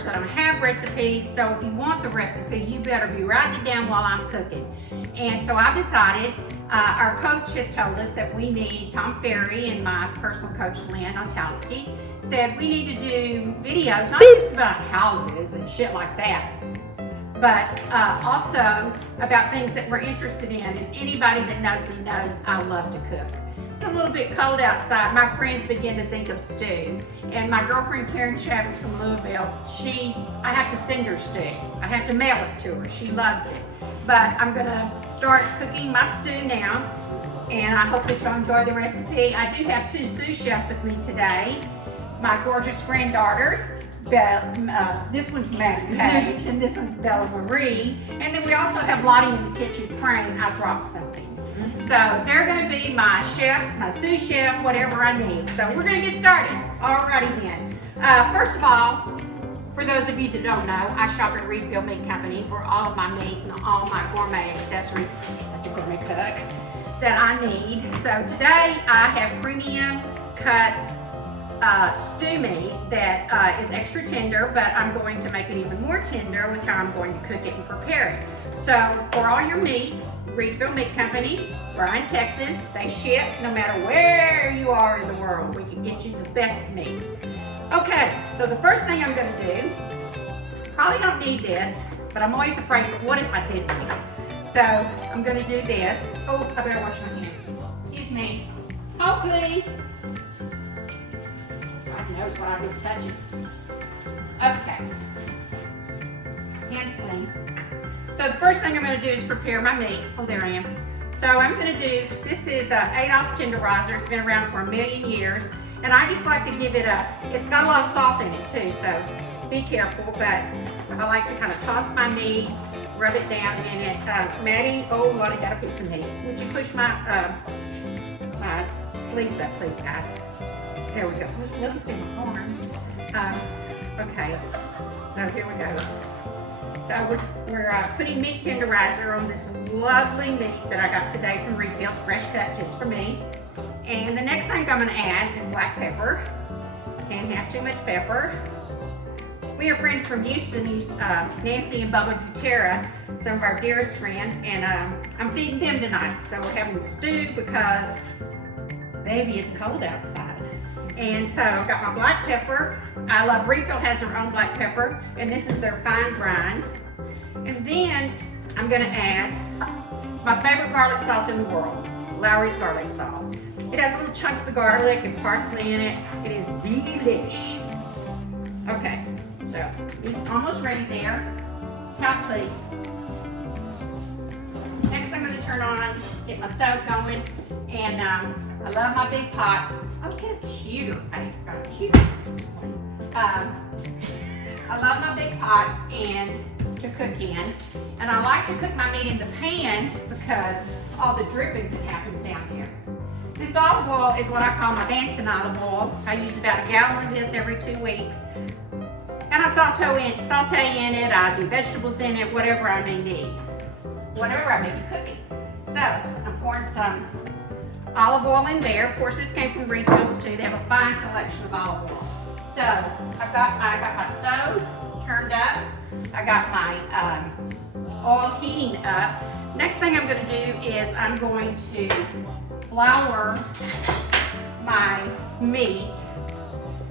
course, I don't have recipes, so if you want the recipe, you better be writing it down while I'm cooking. And so I've decided, our coach has told us that we need, Tom Ferry and my personal coach Lynn Ontowski said we need to do videos, not just about houses and shit like that, but also about things that we're interested in. And anybody that knows me knows I love to cook. It's a little bit cold outside. My friends begin to think of stew. And my girlfriend Karen Chavez from Louisville, I have to send her stew. I have to mail it to her. She loves it. But I'm gonna start cooking my stew now. And I hope that you'll enjoy the recipe. I do have 2 sous chefs with me today. My gorgeous granddaughters. This one's Maddie Page and this one's Bella Marie. And then we also have Lottie in the kitchen praying I dropped something. So they're gonna be my chefs, my sous chef, whatever I need. So we're gonna get started. Alrighty then. First of all, for those of you that don't know, I shop at Reedfield Meat Company for all of my meat and all my gourmet accessories, like a gourmet cook, that I need. So today I have premium cut stew meat that is extra tender, but I'm going to make it even more tender with how I'm going to cook it and prepare it. So for all your meats, Reedfield Meat Company, Bryan, Texas, they ship no matter where you are in the world. We can get you the best meat. Okay, so the first thing I'm gonna do, probably don't need this, but I'm always afraid, what if I did need it? So I'm gonna do this. Oh, I better wash my hands. Excuse me. Oh, please. God knows what I've been touching. Okay. Hands clean. So the first thing I'm going to do is prepare my meat. Oh, there I am. So I'm going to do, this is a 8-ounce tenderizer. It's been around for a million years. And I just like to give it it's got a lot of salt in it too, so be careful. But I like to kind of toss my meat, rub it down in it. Maddie, oh, Lottie, gotta put some meat. Would you push my my sleeves up, please, guys? There we go. Let me see my arms. Okay, so here we go. So we're putting meat tenderizer on this lovely meat that I got today from Reedfield's, fresh cut just for me. And the next thing I'm gonna add is black pepper. Can't have too much pepper. We are friends from Houston, Nancy and Bubba Butera, some of our dearest friends, and I'm feeding them tonight. So we're having stew because, baby, it's cold outside. And so I've got my black pepper. I love, Reedfield has their own black pepper, and this is their fine brine. And then I'm gonna add my favorite garlic salt in the world, Lawry's garlic salt. It has little chunks of garlic and parsley in it. It is delish. Okay, so it's almost ready there. Top, please. Next I'm gonna turn on, get my stove going, and I love my big pots. Oh, get a cuter, cuter. I love my big pots and to cook in, and I like to cook my meat in the pan because all the drippings that happens down there. This olive oil is what I call my dancing olive oil. I use about a gallon of this every 2 weeks. And I saute in it, I do vegetables in it, whatever I may need. Whatever I may be cooking. So, I'm pouring some olive oil in there. Of course, this came from Reedfield's too. They have a fine selection of olive oil. So, I got my stove turned up. I got my oil heating up. Next thing I'm gonna do is I'm going to flour my meat,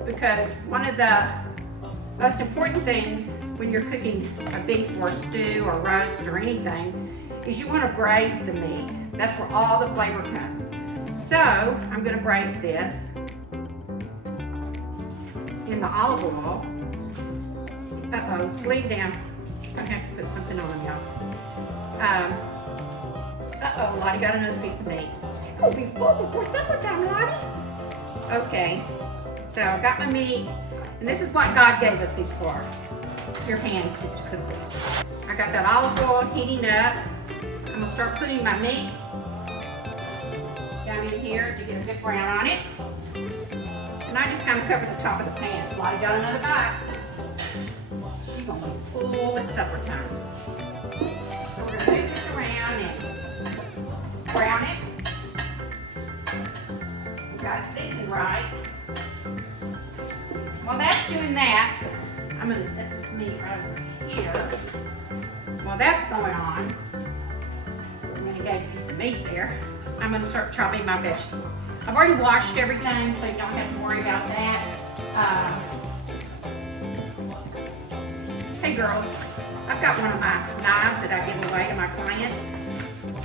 because one of the most important things when you're cooking a beef or a stew or roast or anything is you want to braise the meat. That's where all the flavor comes. So I'm going to braise this in the olive oil. Uh-oh, sleeve down. I have to put something on, y'all. Uh-oh, Lottie got another piece of meat. It'll be full before supper time, Lottie. Okay, so I got my meat, and this is what God gave us these for. Your hands is to cook with. I got that olive oil heating up. I'm gonna start putting my meat down in here to get a good brown on it. And I just kind of cover the top of the pan. Lottie got another bite. She's gonna be full at supper time. So we're gonna move this around and brown it. Got it seasoned right. While that's doing that, I'm gonna set this meat right over here. While that's going on, I'm gonna get a piece of meat there. I'm gonna start chopping my vegetables. I've already washed everything, so you don't have to worry about that. Hey girls, I've got one of my knives that I give away to my clients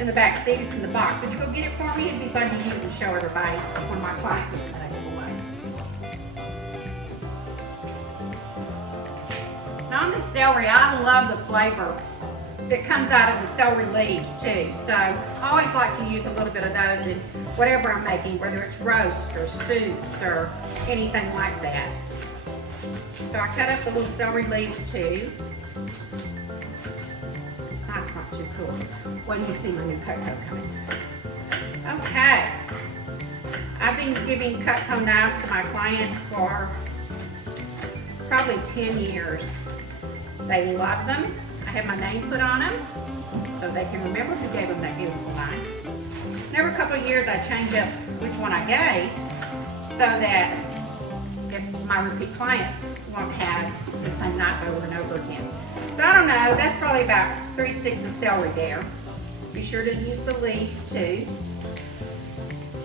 in the back seat. It's in the box. Would you go get it for me? It'd be fun to use and show everybody one of my client cooks that I give away. Now on this celery, I love the flavor that comes out of the celery leaves too. So I always like to use a little bit of those in whatever I'm making, whether it's roast or soups or anything like that. So I cut up the little celery leaves too. This knife's not too cool. When do you see my new Cutco coming? Okay. I've been giving Cutco knives to my clients for probably 10 years. They love them. I have my name put on them so they can remember who gave them that beautiful knife. And every couple of years I change up which one I gave so that if my repeat clients won't have the same knife over and over again. So I don't know, that's probably about 3 sticks of celery there. Be sure to use the leaves too.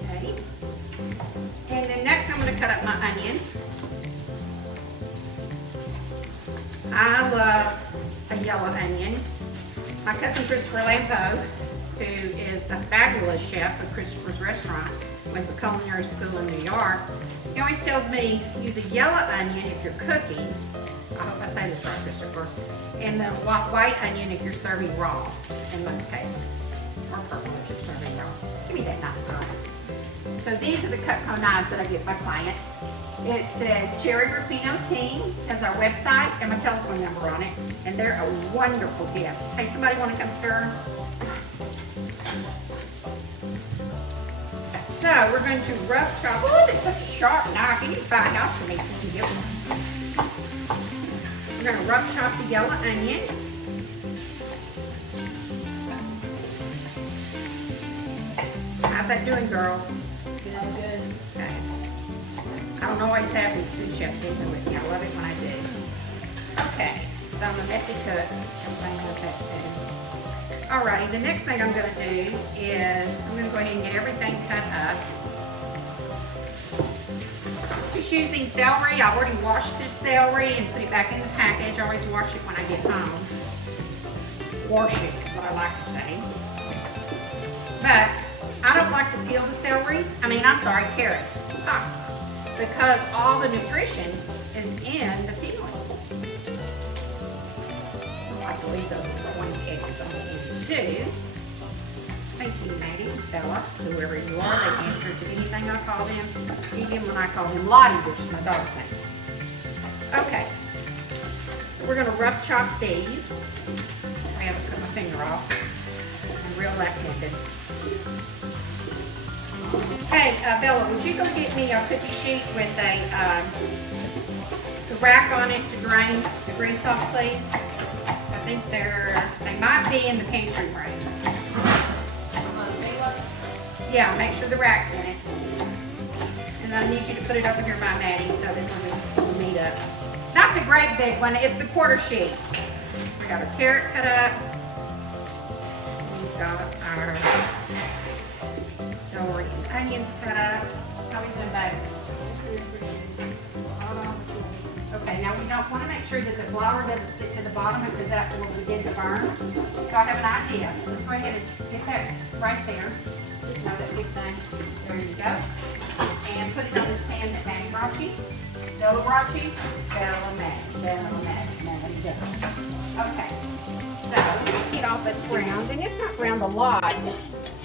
Okay. And then next I'm going to cut up my onion. I love a yellow onion. My cousin Christopher Lambeau, who is a fabulous chef at Christopher's Restaurant, went to culinary school in New York. He always tells me use a yellow onion if you're cooking. I hope I say this right, Christopher. And the white onion if you're serving raw, in most cases. Or purple if you're serving raw. Give me that knife, girl. So these are the Cutco knives that I give my clients. It says Cherry Rufino Team, has our website and my telephone number on it. And they're a wonderful gift. Hey, somebody want to come stir? So we're going to rough chop. Oh, it's such a sharp knife. You need to buy a house for me so you can get one. We're going to rough chop the yellow onion. How's that doing, girls? Doing good. Okay. I don't always have these sous chefs in here with me. I love it when I do. Okay, so I'm a messy cook. Everybody knows that too. Alrighty, the next thing I'm going to do is I'm going to go ahead and get everything cut up. Just using celery. I already washed this celery and put it back in the package. I always wash it when I get home. Wash it is what I like to say. But I don't like to peel the celery. Carrots. Because all the nutrition is in the peeling. I like to leave those pointy edges on the end too. Thank you, Maddie, Bella, whoever you are. They answer to anything I call them, even when I call them Lottie, which is my dog's name. Okay, so we're going to rough chop these. I haven't cut my finger off. I'm real left-handed. Hey, Bella, would you go get me a cookie sheet with a rack on it to drain the grease off, please? I think they might be in the pantry room. Yeah, make sure the rack's in it. And I need you to put it over here by Maddie so that when we meet up. Not the great big one, it's the quarter sheet. We got our carrot cut up. We've got our celery and onions cut up. How are we doing, babe? Okay, now we don't want to make sure that the flour doesn't stick to the bottom because that will begin to burn. So I have an idea. Let's go ahead and get that right there. Just know that big thing. There you go. And put it on this pan that Maddie brought you. Bella brought you. Bella, Maddie. Okay. So get off this brown, and it's not browned a lot.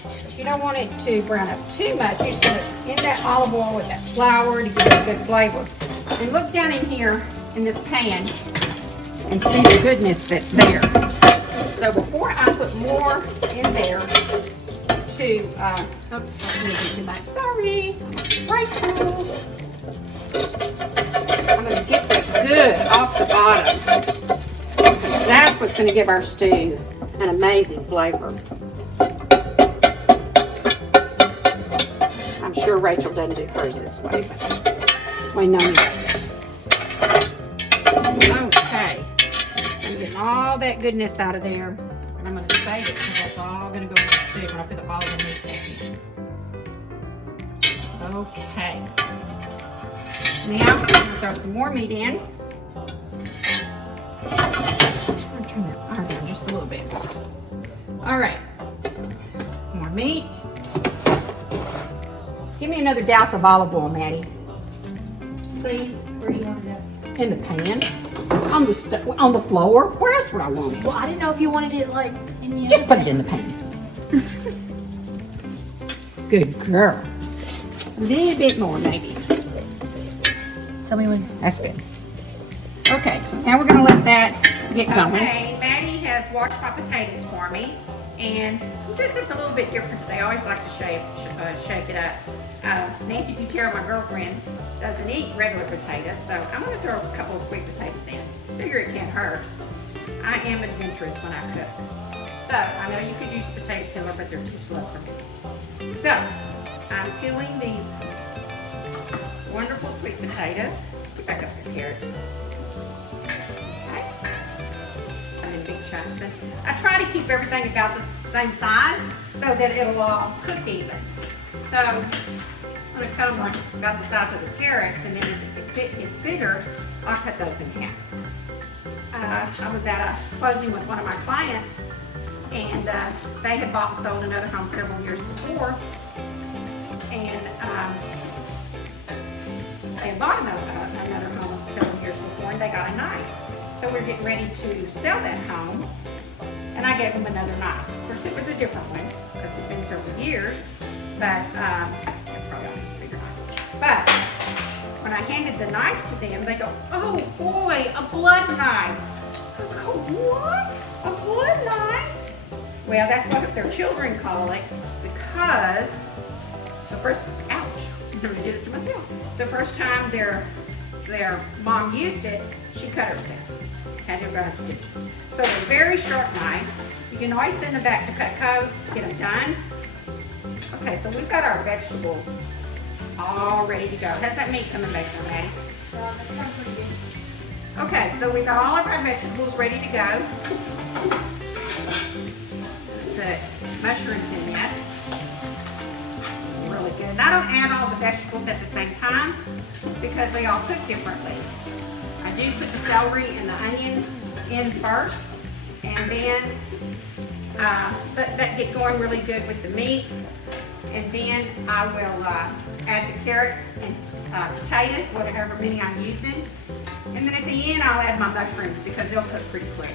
But you don't want it to brown up too much. You just want to in that olive oil with that flour to give it a good flavor. And look down in here in this pan and see the goodness that's there. So before I put more in there to, too much. Sorry, Rachel. I'm going to get that good off the bottom. Because that's what's going to give our stew an amazing flavor. I'm sure Rachel doesn't do hers this way, but this way Noni does it. Okay. Okay, so I'm getting all that goodness out of there, and I'm going to save it because that's all going to go in the stew when I put all the meat back in. Okay. Now, I'm going to throw some more meat in. I'm going to turn that fire down just a little bit. All right. More meat. Give me another douse of olive oil, Maddie. Please. Where do you want it? In the pan. On the floor. Where else would I want it? Well, I didn't know if you wanted it like in the Just put it in the pan. Good girl. A little bit more, maybe. Tell me when. That's good. Okay, so now we're going to let that get going. Okay, Maddie has washed my potatoes for me, and I'm doing something a little bit different. They always like to shake it up. Nancy Butera, my girlfriend, doesn't eat regular potatoes, so I'm going to throw a couple of sweet potatoes in. Figure it can't hurt. I am adventurous when I cook. So, I know you could use a potato peeler, but they're too slow for me. So, I'm peeling these wonderful sweet potatoes. Get back up your carrots. Okay. I'm in big chunks. And I try to keep everything about the same size so that it'll cook even. So, I'm going to cut them like about the size of the carrots, and then as it gets bigger, I'll cut those in half. I was at a closing with one of my clients, and they had bought and sold another home several years before, and they had bought another home several years before, and they got a knife. So we're getting ready to sell that home, and I gave them another knife. Of course, it was a different one because it's been several years, but probably I'll just figure it out. But when I handed the knife to them, they go, "Oh boy, a blood knife." I go, "What? A blood knife?" Well, that's what their children call it because the first, ouch, I did it to myself. The first time their mom used it, she cut herself. Had to have stitches. So they're very sharp knives. You can always send them back to Cutco, get them done. Okay, so we've got our vegetables all ready to go. How's that meat coming back there, Maddie? That's kind of pretty good. Okay, so we've got all of our vegetables ready to go. Put mushrooms in this. Really good. And I don't add all the vegetables at the same time because they all cook differently. I do put the celery and the onions in first, and then let that get going really good with the meat. And then I will add the carrots and potatoes, whatever many I'm using. And then at the end, I'll add my mushrooms because they'll cook pretty quick.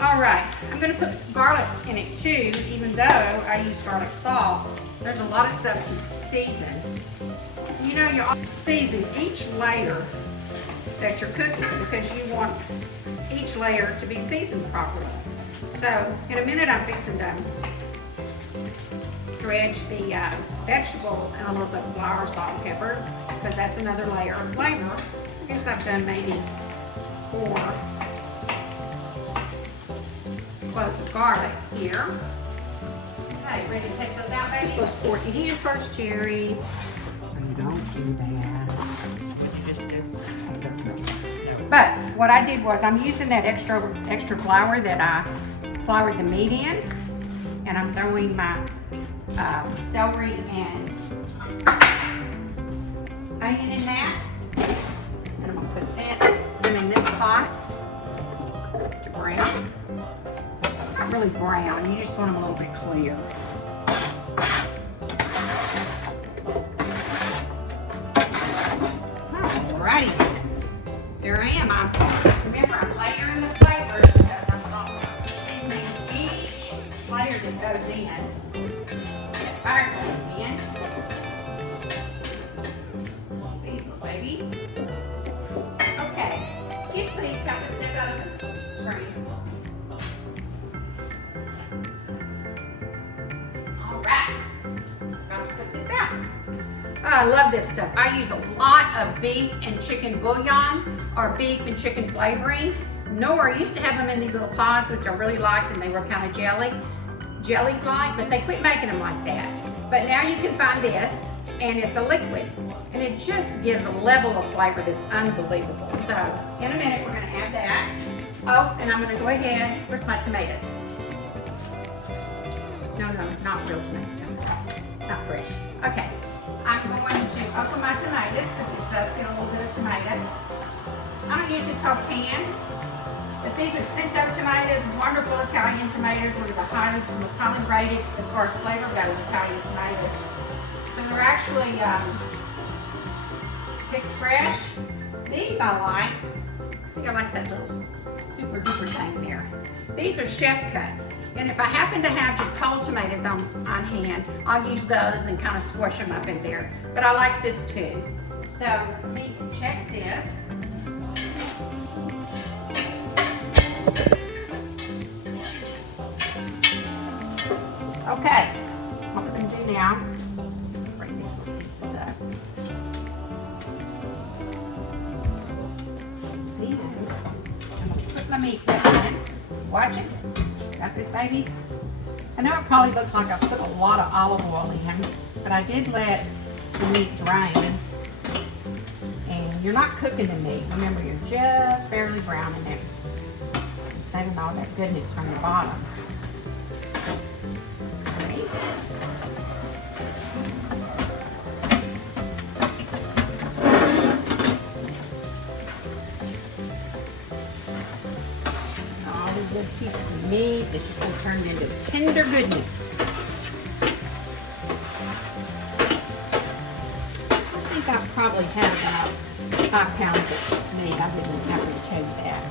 All right, I'm gonna put garlic in it too, even though I use garlic salt. There's a lot of stuff to season. You know, you season each layer that you're cooking because you want each layer to be seasoned properly. So in a minute, I'm fixing to dredge the vegetables and a little bit of flour, salt, and pepper because that's another layer of flavor. I guess I've done maybe 4 cloves of garlic here. Okay, ready to take those out, baby? You're supposed to pour it in first, Jerry. So you don't do that. You just do. But what I did was I'm using that extra flour that I floured the meat in, and I'm throwing my celery and onion in that. And I'm gonna put them in this pot to brown. Not really brown, you just want them a little bit clear. Alrighty, there I am. Remember, I'm layering the flavors because I'm seasoning each layer that goes in. Fire going in. These little babies. Okay, excuse please, have to step out of the screen. All right, about to put this out. I love this stuff. I use a lot of beef and chicken bouillon or beef and chicken flavoring. Nor used to have them in these little pods, which I really liked, and they were kind of jelly-like, but they quit making them like that. But now you can find this, and it's a liquid. and it just gives a level of flavor that's unbelievable. So in a minute, we're gonna add that. Oh, and I'm gonna go ahead, where's my tomatoes? No, not real tomato, not fresh. Okay, I'm going to open my tomatoes because this does get a little bit of tomato. I'm gonna use this whole can, but these are Cinto tomatoes, wonderful Italian tomatoes, one of the most highly rated as far as flavor goes, Italian tomatoes. So they're actually picked fresh. These I like. I think I like that little super duper thing there. These are chef cut. And if I happen to have just whole tomatoes on hand, I'll use those and kind of squash them up in there. But I like this too. So let me check this. Okay, what we're going to do now, bring these little pieces up. Then I'm going to put my meat back in. Watch it. Got this, baby? I know it probably looks like I put a lot of olive oil in, but I did let the meat drain. And you're not cooking the meat. Remember, you're just barely browning it. And saving all that goodness from the bottom. Good pieces of meat that's just going to turn into tender goodness. I think I probably have about 5 pounds of meat. I didn't have to tell you that.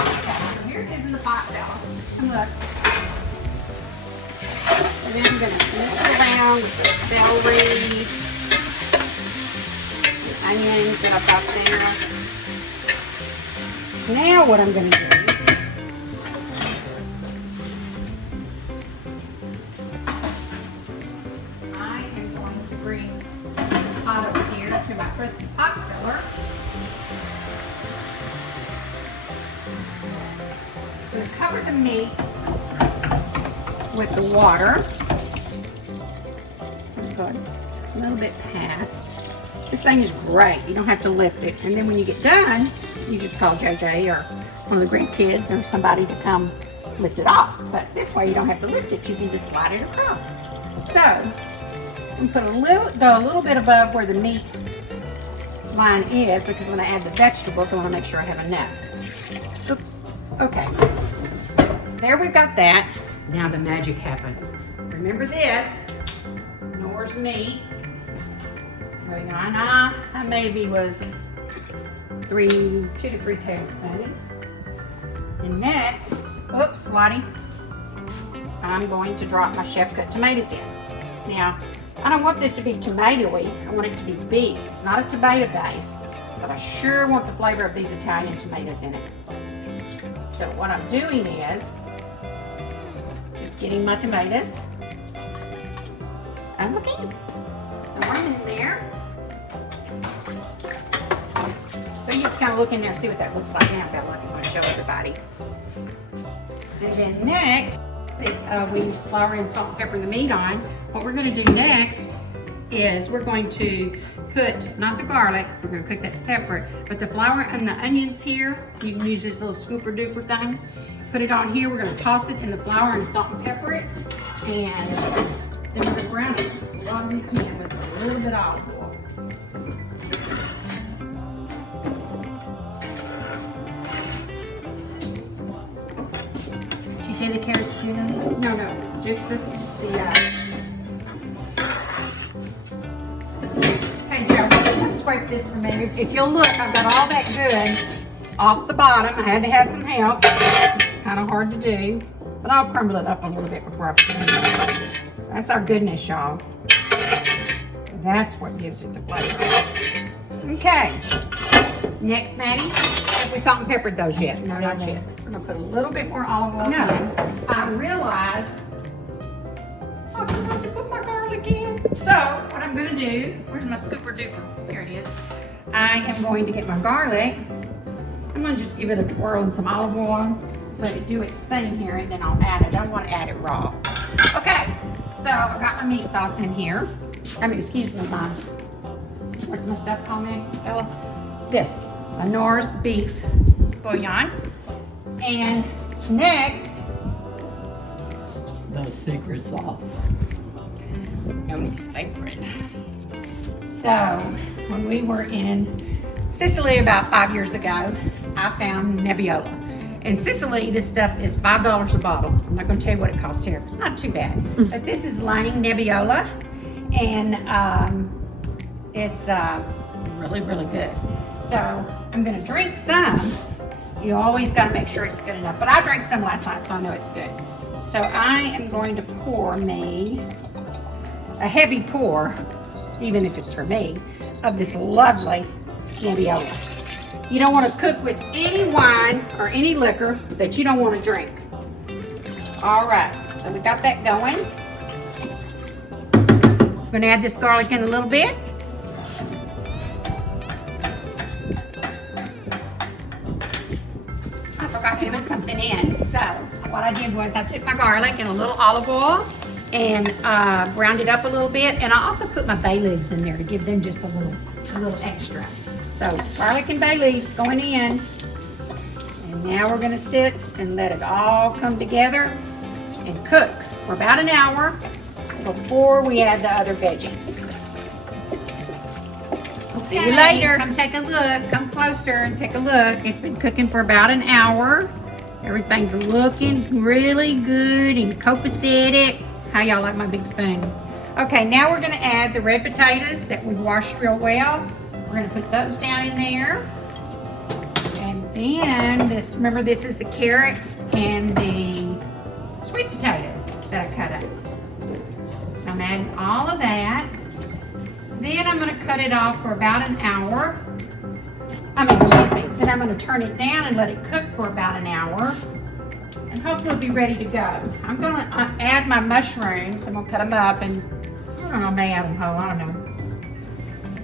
Okay, so here it is in the pot, fella. And look. And then I'm going to mix it around with the celery, the onions that I've got there. Now what I'm going to do, bring this pot over here to my trusty pot filler. I'm going to cover the meat with the water. Good. A little bit past. This thing is great. You don't have to lift it. And then when you get done, you just call JJ or one of the grandkids or somebody to come lift it off. But this way you don't have to lift it. You can just slide it across. So, and put a little bit above where the meat line is, because when I add the vegetables, I want to make sure I have enough. Oops. Okay. So there we've got that. Now the magic happens. Remember this. Nora's meat. I maybe was 2 to 3 tablespoons. And next, oops, Lottie, I'm going to drop my chef cut tomatoes in. Now, I don't want this to be tomatoey. I want it to be beef. It's not a tomato base, but I sure want the flavor of these Italian tomatoes in it. So what I'm doing is just getting my tomatoes. I'm looking. Throw them in there. So you can kind of look in there and see what that looks like now, Bella. I'm going to show everybody. And then next, we flour and salt and pepper the meat on. What we're going to do next is we're going to put, not the garlic, we're going to cook that separate, but the flour and the onions here, you can use this little scooper duper thing. Put it on here, we're going to toss it in the flour and salt and pepper it, and then we're going to brown it just a lot we can with a little bit of olive oil. Did you say the carrots too now? No, just the Hey Joe, come scrape this for me. If you'll look, I've got all that good off the bottom. I had to have some help. It's kind of hard to do, but I'll crumble it up a little bit before I put it in there. That's our goodness, y'all. That's what gives it the flavor. Okay. Next, Maddie, have we salt and peppered those yet? No, not yet. I'm gonna put a little bit more olive oil in. I realized I forgot to put my garlic in. So what I'm gonna do, where's my scooper duper? Here it is. I am going to get my garlic. I'm gonna just give it a twirl in some olive oil, let it do its thing here, and then I'll add it. I don't want to add it raw. Okay, so I got my meat sauce in here. Excuse me, my what's my stuff called, Bella? This, Lenore's beef bouillon. And next, The secret sauce. Tony's favorite. So, when we were in Sicily about 5 years ago, I found Nebbiolo. In Sicily, this stuff is $5 a bottle. I'm not going to tell you what it costs here. It's not too bad. But this is Lang Nebbiola, and it's really, really good. So, I'm going to drink some. You always got to make sure it's good enough. But I drank some last night, so I know it's good. So, I am going to pour me a heavy pour, even if it's for me, of this lovely Nebbiolo. You don't want to cook with any wine or any liquor that you don't want to drink. All right, so we got that going. I'm going to add this garlic in a little bit. I forgot to put something in. So what I did was I took my garlic and a little olive oil and browned it up a little bit, and I also put my bay leaves in there to give them just a little extra. So garlic and bay leaves going in, and now we're going to sit and let it all come together and cook for about an hour before we add the other veggies. See you later. Come take a look. Come closer and take a look. It's been cooking for about an hour. Everything's looking really good and copacetic. How y'all like my big spoon? Okay, now we're going to add the red potatoes that we've washed real well. We're going to put those down in there. And then this, remember this is the carrots and the sweet potatoes that I cut up. So I'm adding all of that. Then I'm going to cut it off for about an hour. Excuse me. Then I'm going to turn it down and let it cook for about an hour. And hopefully it'll be ready to go. I'm going to add my mushrooms. I'm going to cut them up, and I don't know, I may add them whole, I don't know.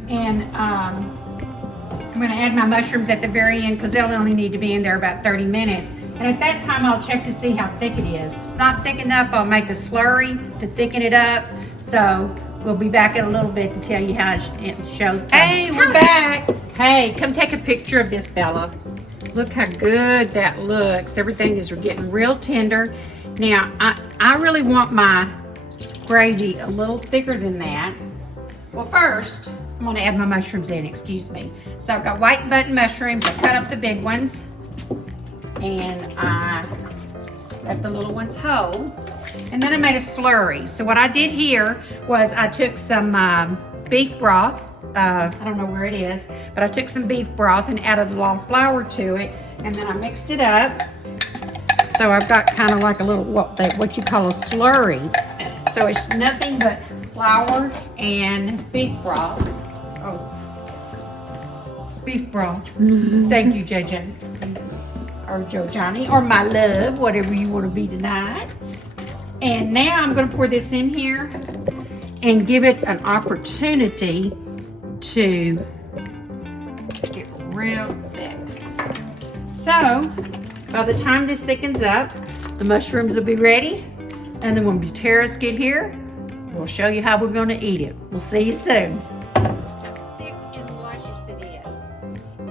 And I'm going to add my mushrooms at the very end because they'll only need to be in there about 30 minutes. And at that time, I'll check to see how thick it is. If it's not thick enough, I'll make a slurry to thicken it up. So we'll be back in a little bit to tell you how it shows. Hey, we're back. Hey, come take a picture of this, Bella. Look how good that looks. Everything is getting real tender. Now, I really want my gravy a little thicker than that. Well, first, I'm going to add my mushrooms in, excuse me. So I've got white button mushrooms. I cut up the big ones, and I left the little ones whole. And then I made a slurry. So what I did here was I took some beef broth. I don't know where it is, but I took some beef broth and added a lot of flour to it, and then I mixed it up. So I've got kind of like a little, what you call a slurry. So it's nothing but flour and beef broth. Oh, beef broth. Thank you, JJ. Or Joe Johnny, or my love, whatever you want to be tonight. And now I'm going to pour this in here and give it an opportunity to get real thick. So by the time this thickens up, the mushrooms will be ready, and then when Buteras get here, we'll show you how we're going to eat it. We'll see you soon. How thick and luscious it is.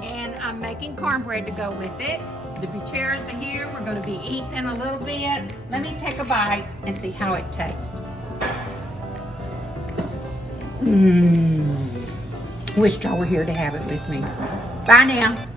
And I'm making cornbread to go with it. The Buteras are here. We're going to be eating in a little bit. Let me take a bite and see how it tastes. Wish y'all were here to have it with me. Bye now.